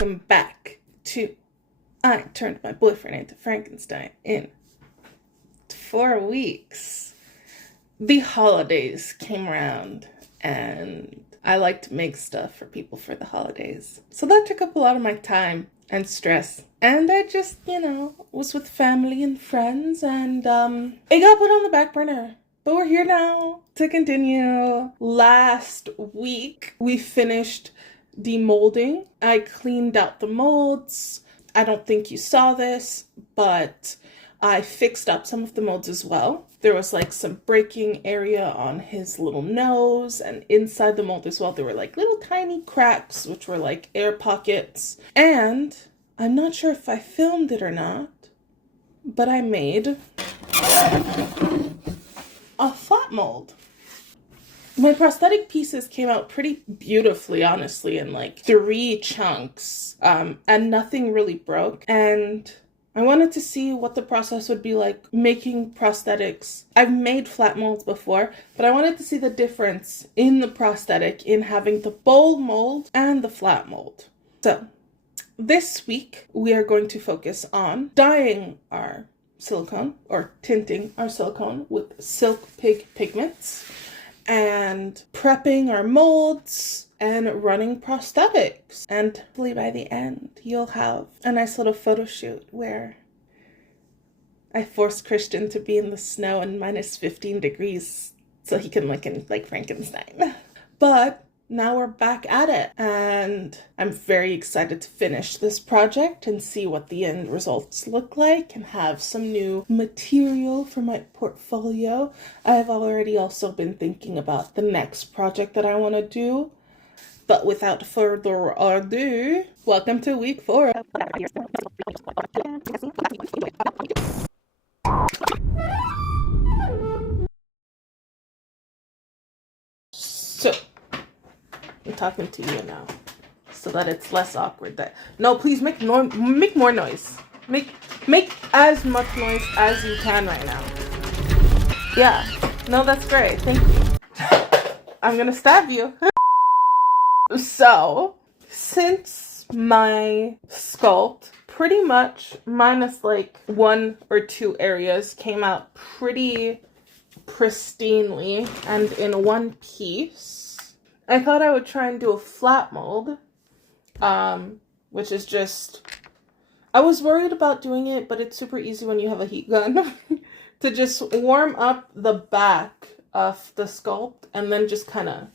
welcome back to I Turned My Boyfriend into Frankenstein in 4 weeks. The holidays came around and I like to make stuff for people for the holidays. So that took up a lot of my time and stress. And I just, was with family and friends and it got put on the back burner. But we're here now to continue. Last week, we finished demolding. I cleaned out the molds. I don't think you saw this, but I fixed up some of the molds as well. There was like some breaking area on his little nose, and inside the mold as well, there were like little tiny cracks, which were like air pockets. And I'm not sure if I filmed it or not, but I made a flat mold. My prosthetic pieces came out pretty beautifully, honestly, in like 3 chunks, and nothing really broke. And I wanted to see what the process would be like making prosthetics. I've made flat molds before, but I wanted to see the difference in the prosthetic in having the bowl mold and the flat mold. So this week, we are going to focus on dyeing our silicone or tinting our silicone with silk pig pigments and prepping our molds and running prosthetics. And hopefully by the end, you'll have a nice little photo shoot where I forced Christian to be in the snow and minus 15 degrees so he can look like Frankenstein. But now we're back at it, and I'm very excited to finish this project and see what the end results look like and have some new material for my portfolio. I've already also been thinking about the next project that I want to do, but without further ado, welcome to week 4. So I'm talking to you now, so that it's less awkward. No, please make more noise. Make as much noise as you can right now. Yeah, no, that's great. Thank you. I'm gonna stab you. So, since my sculpt, pretty much minus like 1 or 2 areas, came out pretty pristinely and in one piece, I thought I would try and do a flat mold, which is just, I was worried about doing it, but it's super easy when you have a heat gun to just warm up the back of the sculpt and then just kind of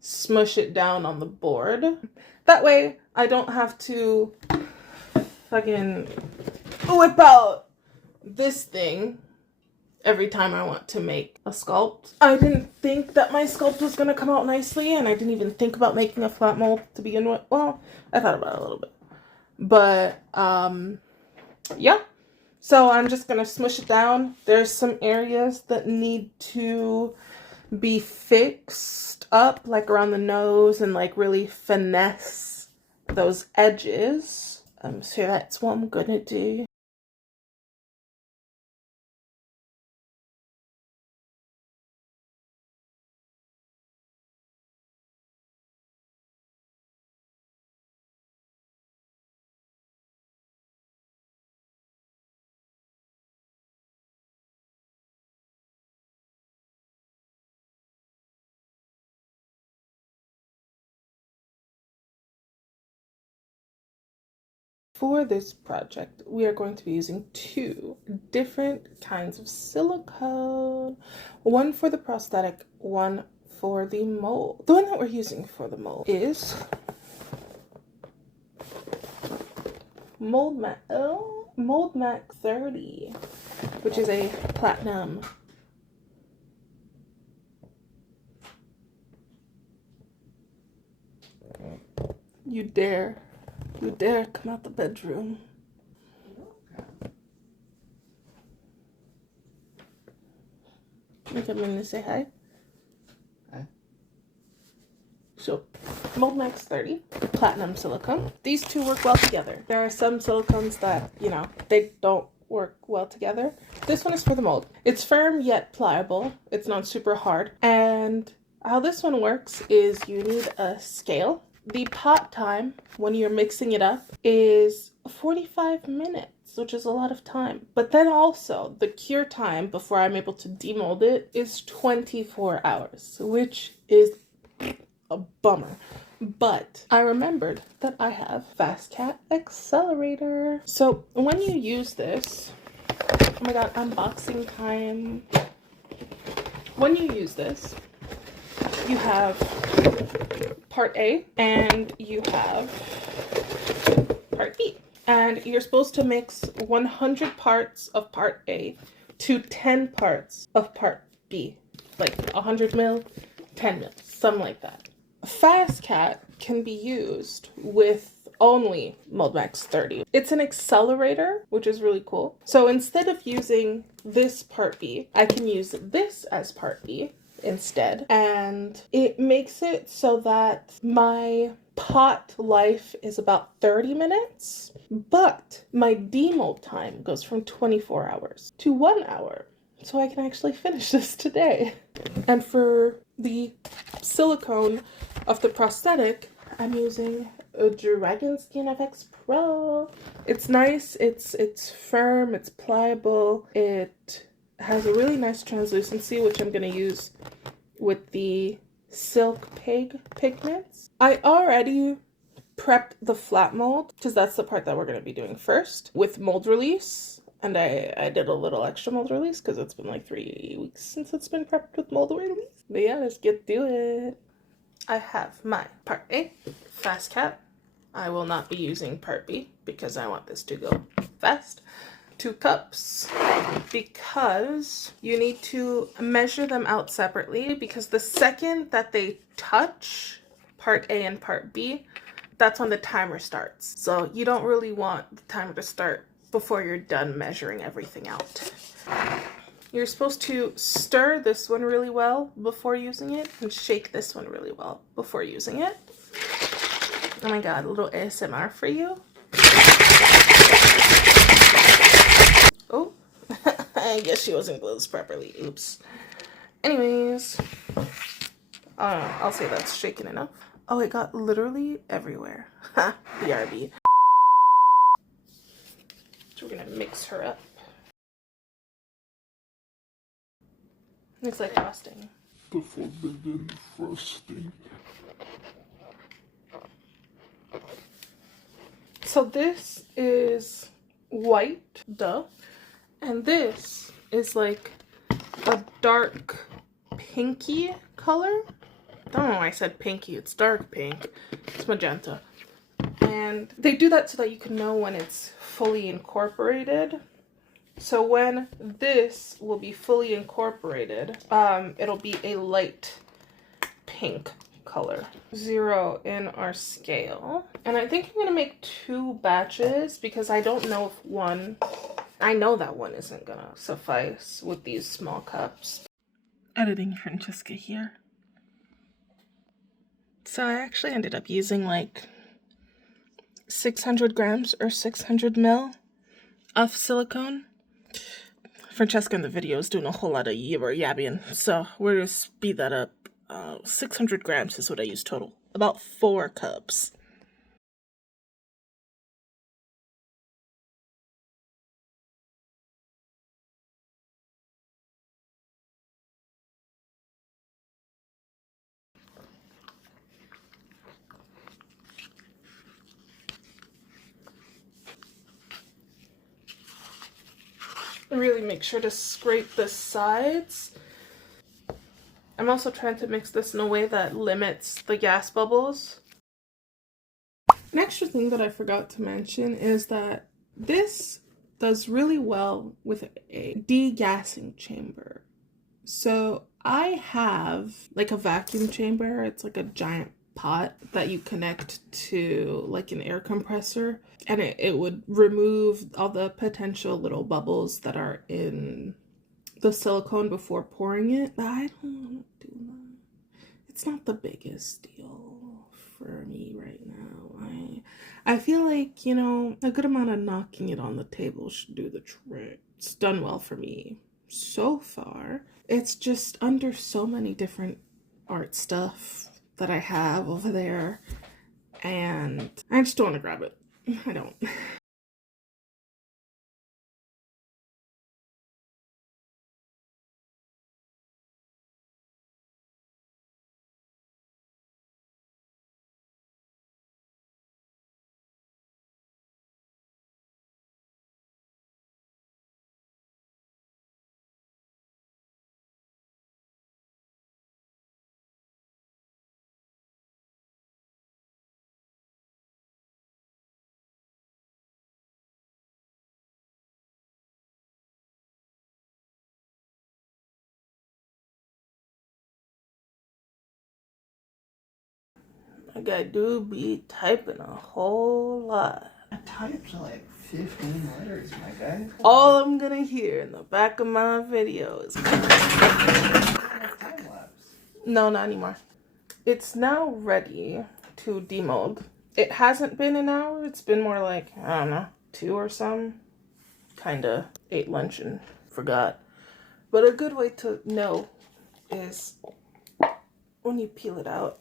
smush it down on the board. That way I don't have to fucking whip out this thing every time I want to make a sculpt. I didn't think that my sculpt was going to come out nicely, and I didn't even think about making a flat mold to begin with. Well, I thought about it a little bit. But, yeah. So I'm just going to smush it down. There's some areas that need to be fixed up, like around the nose, and like really finesse those edges. So that's what I'm going to do. For this project, we are going to be using 2 different kinds of silicone. One for the prosthetic, one for the mold. The one that we're using for the mold is Mold Mac 30, which is a platinum. You dare come out the bedroom. You come in and say hi. Hi. So, Mold Max 30, platinum silicone. These 2 work well together. There are some silicones that, they don't work well together. This one is for the mold. It's firm yet pliable. It's not super hard. And how this one works is you need a scale The pot time when you're mixing it up is 45 minutes, which is a lot of time. But then also the cure time before I'm able to demold it is 24 hours, which is a bummer. But I remembered that I have Fast Cat Accelerator. So when you use this, oh my god, unboxing time. When you use this, you have part A and you have part B. And you're supposed to mix 100 parts of part A to 10 parts of part B. Like 100 mil, 10 mil, something like that. Fast Cat can be used with only Moldmax 30. It's an accelerator, which is really cool. So instead of using this part B, I can use this as part B instead, and it makes it so that my pot life is about 30 minutes, but my demold time goes from 24 hours to 1 hour, so I can actually finish this today. And for the silicone of the prosthetic, I'm using a Dragon Skin FX Pro. It's nice, it's firm, it's pliable, it has a really nice translucency, which I'm going to use with the Silk Pig pigments. I already prepped the flat mold, because that's the part that we're going to be doing first, with mold release. And I did a little extra mold release, because it's been like 3 weeks since it's been prepped with mold release. But yeah, let's get to it. I have my part A, Fast Cat. I will not be using part B, because I want this to go fast. 2 cups, because you need to measure them out separately, because the second that they touch part A and part B, that's when the timer starts. So you don't really want the timer to start before you're done measuring everything out. You're supposed to stir this one really well before using it, and shake this one really well before using it. Oh my god, a little ASMR for you. Oh, I guess she wasn't glued properly. Oops. Anyways, I'll say that's shaken enough. Oh, it got literally everywhere. Ha, BRB. So we're gonna mix her up. Looks like frosting. The forbidden frosting. So this is white, duh. And this is like a dark pinky color. I don't know why I said pinky, it's dark pink. It's magenta. And they do that so that you can know when it's fully incorporated. So when this will be fully incorporated, it'll be a light pink color. 0 in our scale. And I think I'm gonna make 2 batches, because I don't know if one, I know that one isn't gonna suffice with these small cups. Editing Francesca here. So I actually ended up using like 600 grams or 600 mil of silicone. Francesca in the video is doing a whole lot of yabbing, so we're gonna speed that up. 600 grams is what I use total. About 4 cups. Really make sure to scrape the sides. I'm also trying to mix this in a way that limits the gas bubbles. An extra thing that I forgot to mention is that this does really well with a degassing chamber. So I have like a vacuum chamber. It's like a giant pot that you connect to like an air compressor, and it would remove all the potential little bubbles that are in the silicone before pouring it. But I don't want to do that. It's not the biggest deal for me right now. I feel like, you know, a good amount of knocking it on the table should do the trick. It's done well for me so far. It's just under so many different art stuff that I have over there and I just don't want to grab it. I don't. Like I do be typing a whole lot. I typed like 15 letters, my guy. All I'm gonna hear in the back of my video is Time lapse. no, not anymore. It's now ready to demold. It hasn't been an hour. It's been more like, I don't know, 2 or some. Kinda ate lunch and forgot. But a good way to know is when you peel it out.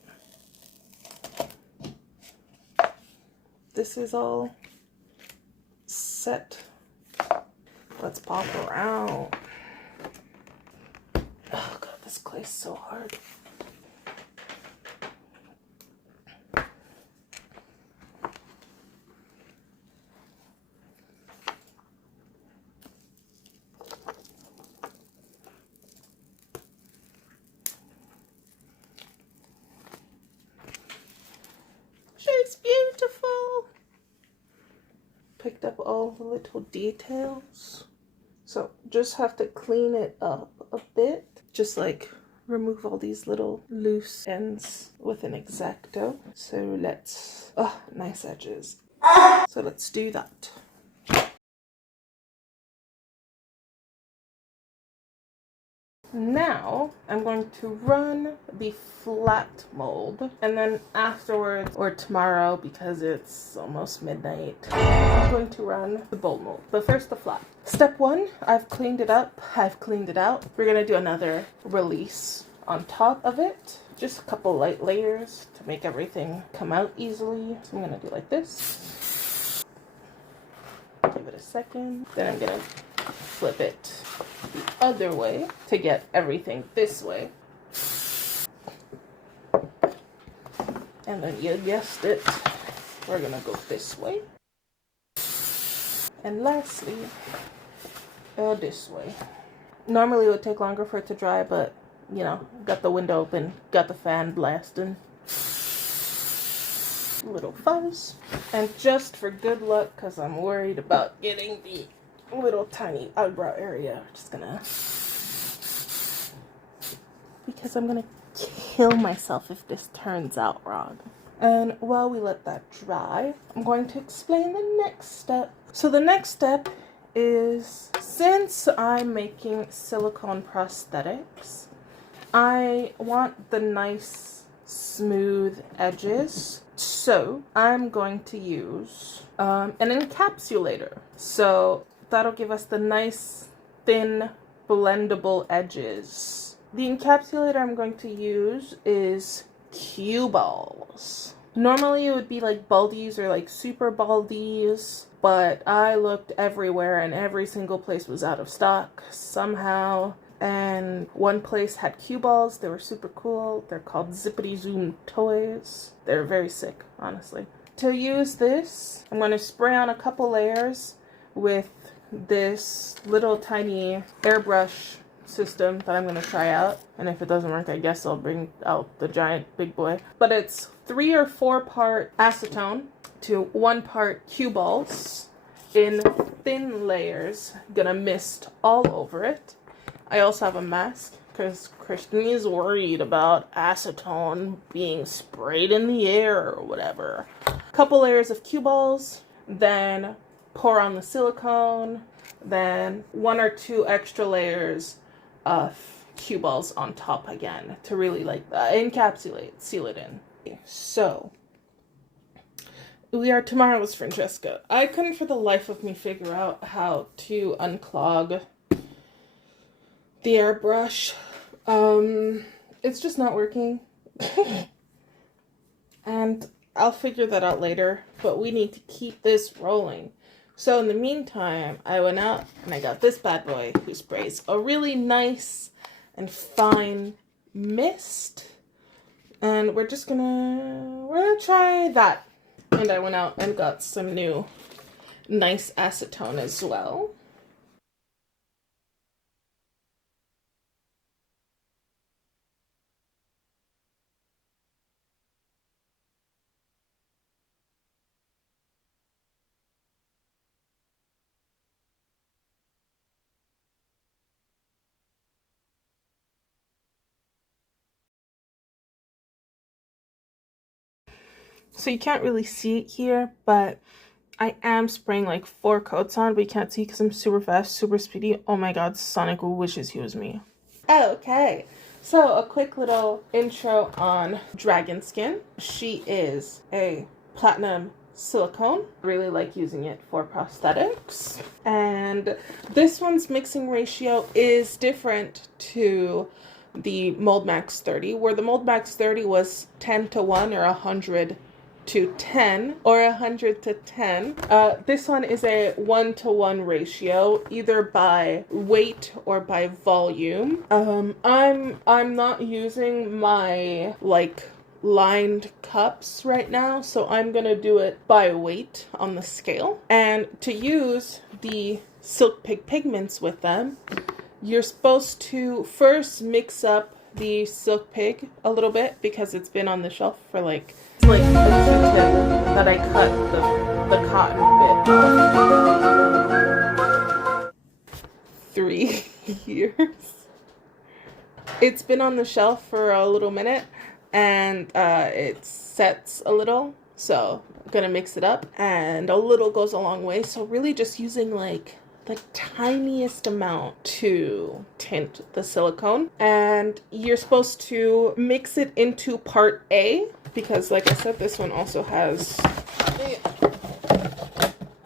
This is all set. Let's pop around. Oh god, this clay's so hard. She's beautiful. Picked up all the little details. So just have to clean it up a bit. Just like remove all these little loose ends with an X-Acto. So let's, oh, nice edges. So let's do that. Now I'm going to run the flat mold, and then afterwards, or tomorrow because it's almost midnight, I'm going to run the bold mold. But first the flat. Step 1, I've cleaned it up, I've cleaned it out. We're gonna do another release on top of it. Just a couple light layers to make everything come out easily. So I'm gonna do like this. Give it a second. Then I'm gonna flip it the other way to get everything this way. And then you guessed it, we're gonna go this way. And lastly, this way. Normally it would take longer for it to dry, but you know, got the window open, got the fan blasting. Little fuzz. And just for good luck, because I'm worried about getting the little tiny eyebrow area, just gonna, because I'm gonna kill myself if this turns out wrong. And while we let that dry, I'm going to explain the next step. So the next step is, since I'm making silicone prosthetics, I want the nice smooth edges. So I'm going to use an encapsulator. So that'll give us the nice thin blendable edges. The encapsulator I'm going to use is cue balls. Normally it would be like baldies or like super baldies, but I looked everywhere and every single place was out of stock somehow. And one place had cue balls. They were super cool. They're called Zippity Zoom Toys. They're very sick, honestly. To use this, I'm going to spray on a couple layers with this little tiny airbrush system that I'm going to try out. And if it doesn't work, I guess I'll bring out the giant big boy. But it's 3 or 4 part acetone to 1 part cue balls in thin layers. Gonna mist all over it. I also have a mask because Christian is worried about acetone being sprayed in the air or whatever. Couple layers of cue balls, then pour on the silicone, then 1 or 2 extra layers of cue balls on top again to really like encapsulate, seal it in. So we are tomorrow's Francesca. I couldn't for the life of me figure out how to unclog the airbrush. It's just not working. And I'll figure that out later, but we need to keep this rolling. So in the meantime, I went out and I got this bad boy who sprays a really nice and fine mist. And we're gonna try that. And I went out and got some new nice acetone as well. So you can't really see it here, but I am spraying like 4 coats on, but you can't see because I'm super fast, super speedy. Oh my god, Sonic wishes he was me. Okay, so a quick little intro on Dragon Skin. She is a platinum silicone. Really like using it for prosthetics. And this one's mixing ratio is different to the Mold Max 30, where the Mold Max 30 was 10 to 1 or 100 to 10 or 100 to 10. This one is a 1-to-1 ratio, either by weight or by volume. I'm not using my like lined cups right now, so I'm gonna do it by weight on the scale. And to use the Silk Pig pigments with them, you're supposed to first mix up the Silk Pig a little bit because it's been on the shelf for like a Q-tip that I cut the cotton bit off. 3 years. It's been on the shelf for a little minute and it sets a little, so I'm gonna mix it up, and a little goes a long way. So really just using like the tiniest amount to tint the silicone, and you're supposed to mix it into part A because like I said, this one also has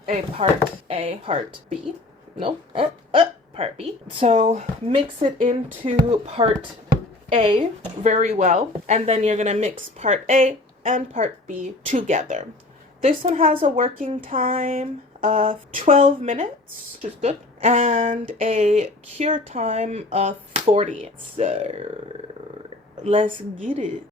a part A, part B. No, part B. So mix it into part A very well, and then you're gonna mix part A and part B together. This one has a working time of 12 minutes, which is good, and a cure time of 40. So let's get it.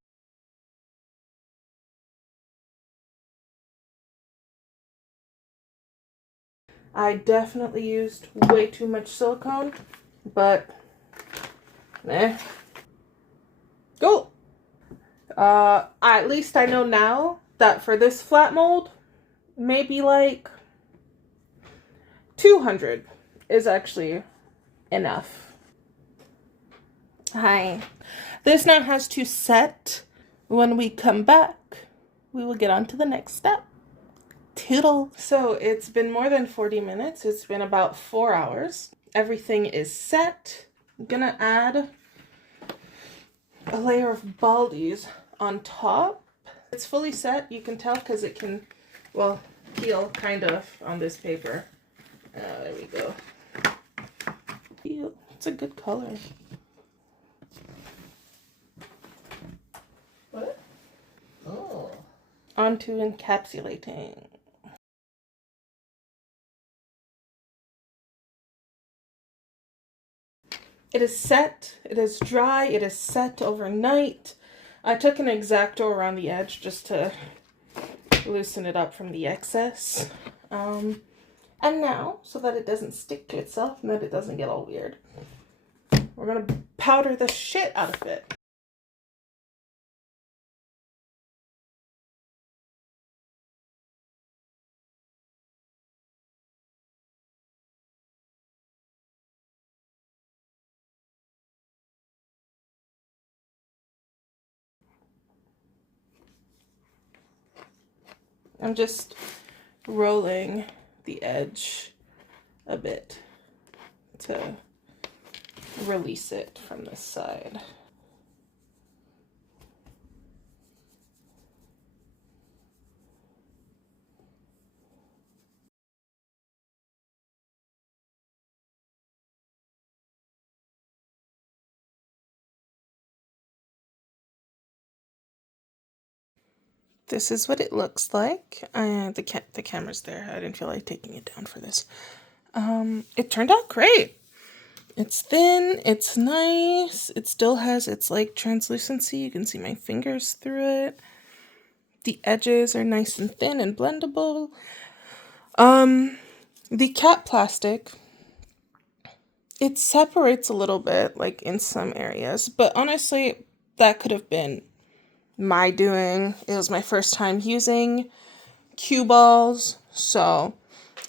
I definitely used way too much silicone, but cool. At least I know now that for this flat mold, maybe like 200 is actually enough. Hi. This now has to set. When we come back, we will get on to the next step. Toodle. So it's been more than 40 minutes. It's been about 4 hours. Everything is set. I'm gonna add a layer of Baldies on top. It's fully set. You can tell because it can, well, peel kind of on this paper. There we go. Peel. It's a good color. What? Oh. Onto encapsulating. It is set, it is dry, it is set overnight. I took an X-Acto around the edge just to loosen it up from the excess. And now, so that it doesn't stick to itself and that it doesn't get all weird, we're gonna powder the shit out of it. I'm just rolling the edge a bit to release it from this side. this is what it looks like. The camera's there. I didn't feel like taking it down for this. It turned out great. It's thin, it's nice, it still has its like translucency. You can see my fingers through it. The edges are nice and thin and blendable. The cat plastic, it separates a little bit, like in some areas, but honestly, that could have been my doing. It was my first time using cue balls, so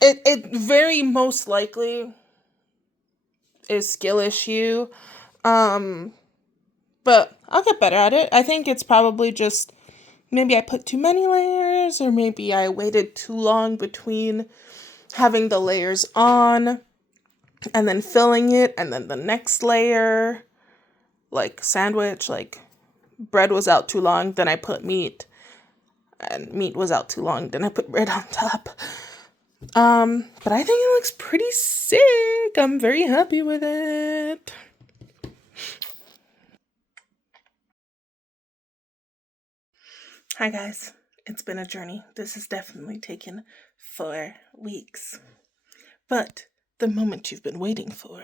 it very most likely is skill issue. But I'll get better at it. I think it's probably just maybe I put too many layers, or maybe I waited too long between having the layers on and then filling it, and then the next layer, like sandwich, like bread was out too long, then I put meat, and meat was out too long, then I put bread on top. But I think it looks pretty sick. I'm very happy with it. Hi guys, it's been a journey. This has definitely taken 4 weeks. But the moment you've been waiting for,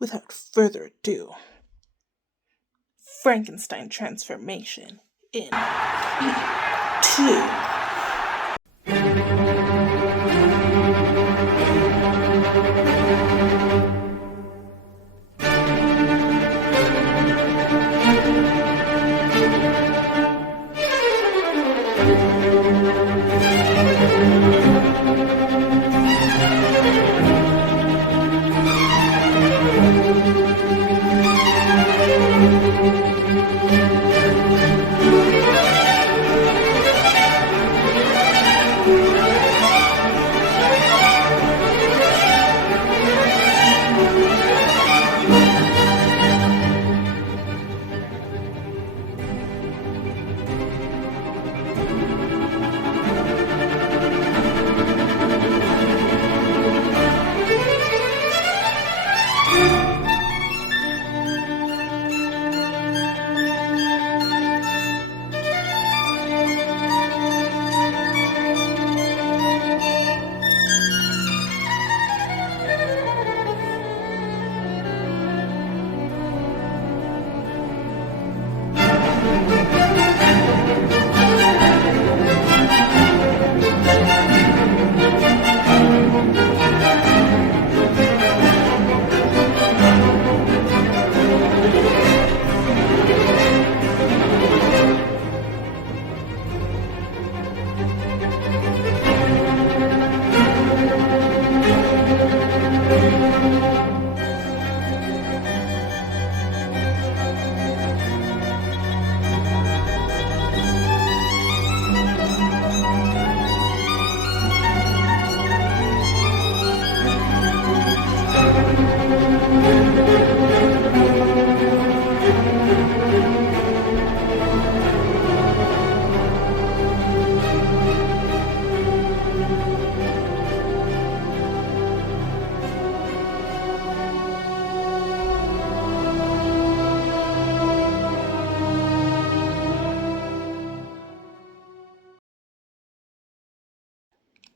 without further ado, Frankenstein transformation in 2.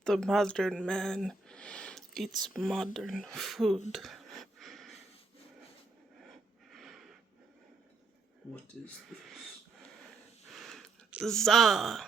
The modern man eats modern food. What is this? Za.